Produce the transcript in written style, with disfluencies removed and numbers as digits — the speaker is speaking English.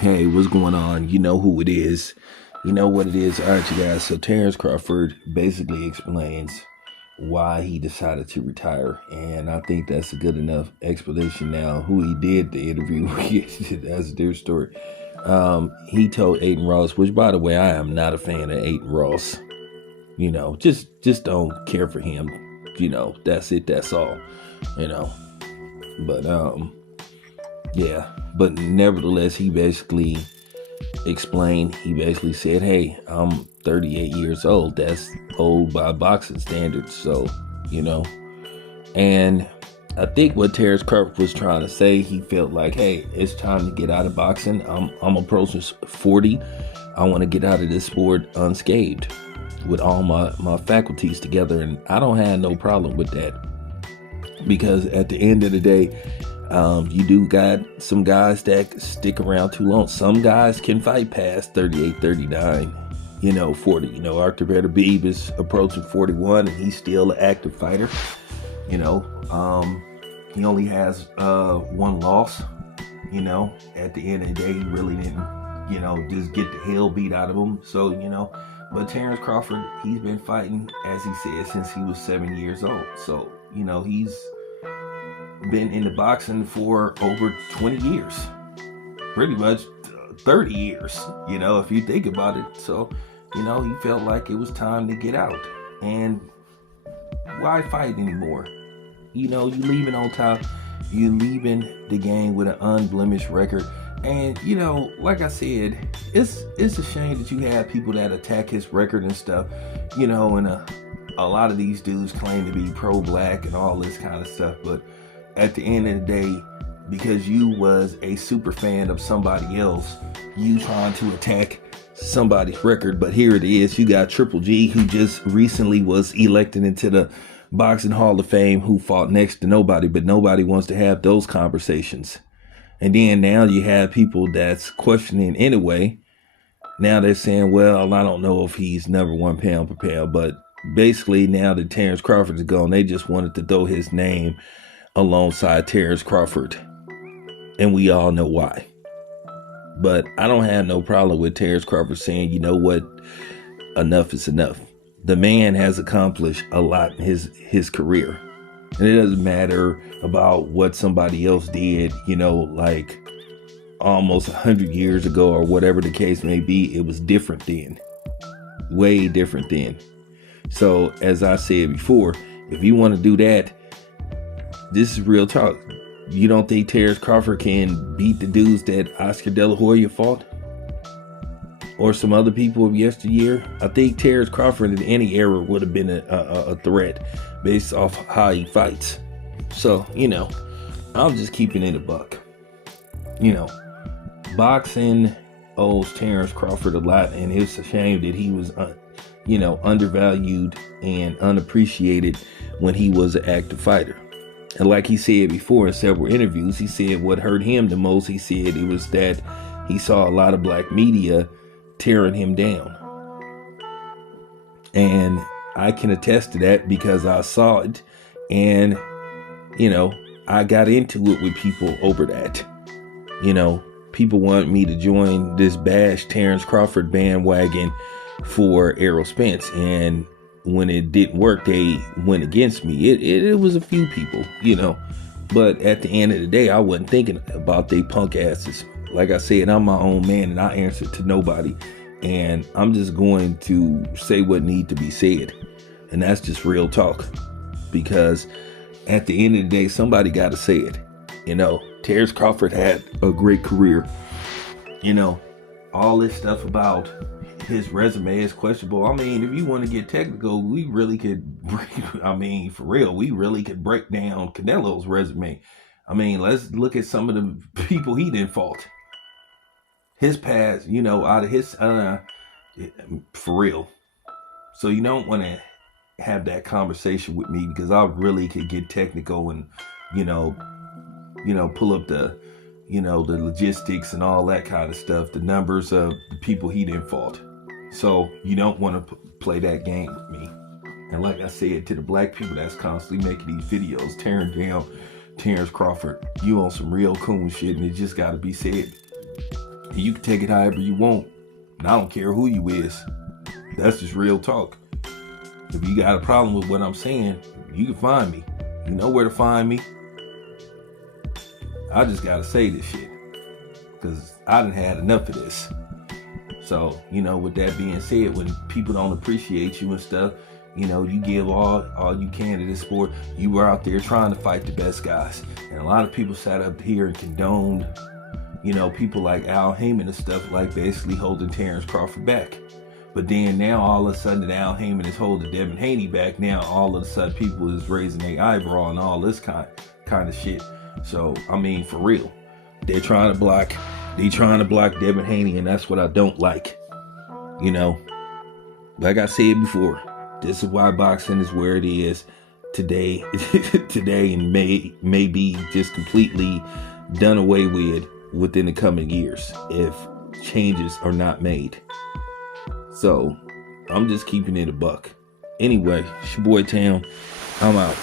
Hey, what's going on? You know who it is. You know what it is. All right, you guys. So Terrence Crawford basically explains why he decided to retire. And I think that's a good enough explanation now. Who he did the interview with, that's their story. He told Aiden Ross, which by the way, I am not a fan of Aiden Ross. Just don't care for him. That's it, that's all. You know. But yeah. But nevertheless, he basically said, hey, I'm 38 years old. That's old by boxing standards. So, you know, and I think what Terrence Crawford was trying to say, he felt like, hey, it's time to get out of boxing. I'm approaching 40. I want to get out of this sport unscathed with all my faculties together. And I don't have no problem with that, because at the end of the day, you do got some guys that stick around too long. Some guys can fight past 38, 39, 40. Arthur Beterbiev is approaching 41 and he's still an active fighter. He only has one loss. At the end of the day, he really didn't, just get the hell beat out of him. So, but Terrence Crawford, he's been fighting, as he said, since he was 7 years old. So, he's been in the boxing for over 20 years, pretty much 30 years, if you think about it. So, he felt like it was time to get out. And why fight anymore? You leaving on top, you leaving the game with an unblemished record. And, like I said, it's a shame that you have people that attack his record and stuff, and a lot of these dudes claim to be pro-black and all this kind of stuff. But at the end of the day, because you was a super fan of somebody else, you trying to attack somebody's record. But here it is, you got Triple G, who just recently was elected into the Boxing Hall of Fame, who fought next to nobody, but nobody wants to have those conversations. And then now you have people that's questioning anyway. Now they're saying, well, I don't know if he's number one pound for pound, but basically now that Terrence Crawford is gone, they just wanted to throw his name alongside Terrence Crawford, and we all know why. But I don't have no problem with Terrence Crawford saying, you know what, enough is enough. The man has accomplished a lot in his career, and it doesn't matter about what somebody else did, like almost 100 years ago or whatever the case may be. It was different then, way different then. So as I said before, if you want to do that, this is real talk. You don't think Terrence Crawford can beat the dudes that Oscar De La Hoya fought? Or some other people of yesteryear? I think Terrence Crawford in any era would have been a threat based off how he fights. So, I'm just keeping it a buck. Boxing owes Terrence Crawford a lot, and it's a shame that he was, undervalued and unappreciated when he was an active fighter. And like he said before in several interviews, he said what hurt him the most, he said it was that he saw a lot of black media tearing him down. And I can attest to that because I saw it, and, I got into it with people over that. People want me to join this bash Terrence Crawford bandwagon for Errol Spence, and when it didn't work, they went against me. It was a few people, but at the end of the day, I wasn't thinking about they punk asses. Like I said, I'm my own man and I answer to nobody, and I'm just going to say what needs to be said, and that's just real talk, because at the end of the day, somebody got to say it. Terrence Crawford had a great career. All this stuff about his resume is questionable. I mean, if you want to get technical, we really could for real, we really could break down Canelo's resume. I mean, let's look at some of the people he didn't fought. His past, out of his, for real. So you don't want to have that conversation with me, because I really could get technical and, pull up the logistics and all that kind of stuff, the numbers of the people he didn't fought. So you don't want to play that game with me. And like I said, to the black people that's constantly making these videos, tearing down Terrence Crawford, you on some real cool shit, and it just got to be said. And you can take it however you want. And I don't care who you is. That's just real talk. If you got a problem with what I'm saying, you can find me. You know where to find me. I just gotta say this shit, because I done had enough of this. So, with that being said, when people don't appreciate you and stuff, you give all you can to this sport. You were out there trying to fight the best guys. And a lot of people sat up here and condoned, people like Al Heyman and stuff, like basically holding Terrence Crawford back. But then now all of a sudden that Al Heyman is holding Devin Haney back, now all of a sudden people is raising their eyebrow and all this kind of shit. So, for real. They're trying to block Devin Haney, and that's what I don't like. Like I said before, this is why boxing is where it is today, and may be just completely done away with within the coming years if changes are not made. So, I'm just keeping it a buck. Anyway, it's your boy Tam. I'm out.